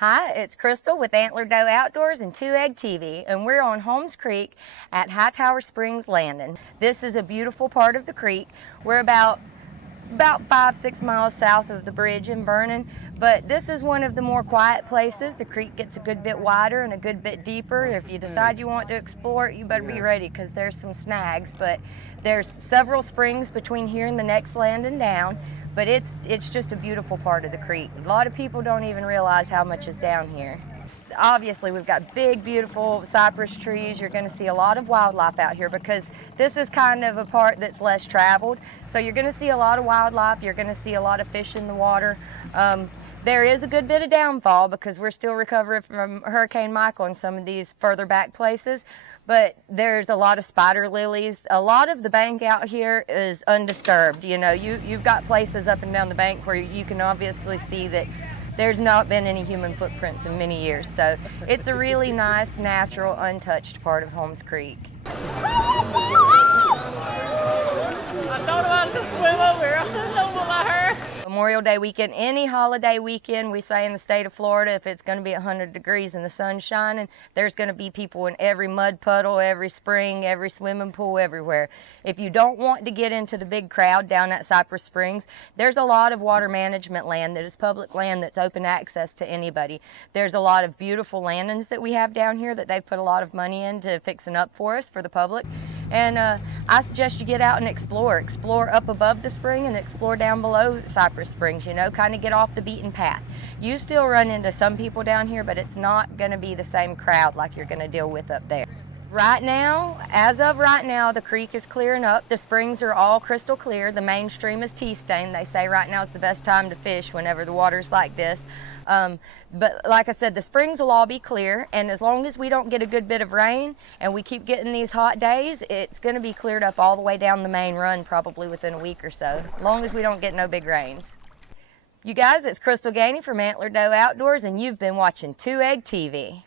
Hi, it's Crystal with Antlered Doe Outdoors and 2-Egg TV, and we're on Holmes Creek at Hightower Springs Landing. This is a beautiful part of the creek. We're about 5-6 miles south of the bridge in Vernon, but this is one of the more quiet places. The creek gets a good bit wider and a good bit deeper. If you decide you want to explore it, you better be ready because there's some snags, but there's several springs between here and the next landing down. But it's just a beautiful part of the creek. A lot of people don't even realize how much is down here. Obviously, we've got big, beautiful cypress trees. You're going to see a lot of wildlife out here because this is kind of a part that's less traveled. So you're going to see a lot of wildlife. You're going to see a lot of fish in the water. There is a good bit of downfall because we're still recovering from Hurricane Michael in some of these further back places. But there's a lot of spider lilies. A lot of the bank out here is undisturbed. You know, you've got places up and down the bank where you can obviously see that there's not been any human footprints in many years. So it's a really nice, natural, untouched part of Holmes Creek. I thought about to swim over here. I said no with my hair. Memorial Day weekend, any holiday weekend, we say in the state of Florida, if it's going to be 100 degrees and the sun's shining, there's going to be people in every mud puddle, every spring, every swimming pool, everywhere. If you don't want to get into the big crowd down at Cypress Springs, there's a lot of water management land that is public land that's open access to anybody. There's a lot of beautiful landings that we have down here that they've put a lot of money into fixing up for us, for the public. And I suggest you get out and explore. Explore up above the spring and explore down below Cypress Springs, you know, kind of get off the beaten path. You still run into some people down here, but it's not going to be the same crowd like you're going to deal with up there. Right now, as of right now, the creek is clearing up. The springs are all crystal clear. The main stream is tea-stained. They say right now is the best time to fish whenever the water's like this. But like I said, the springs will all be clear, and as long as we don't get a good bit of rain and we keep getting these hot days, it's going to be cleared up all the way down the main run probably within a week or so, as long as we don't get no big rains. You guys, it's Crystal Gainey from Antlered Doe Outdoors, and you've been watching 2-Egg TV.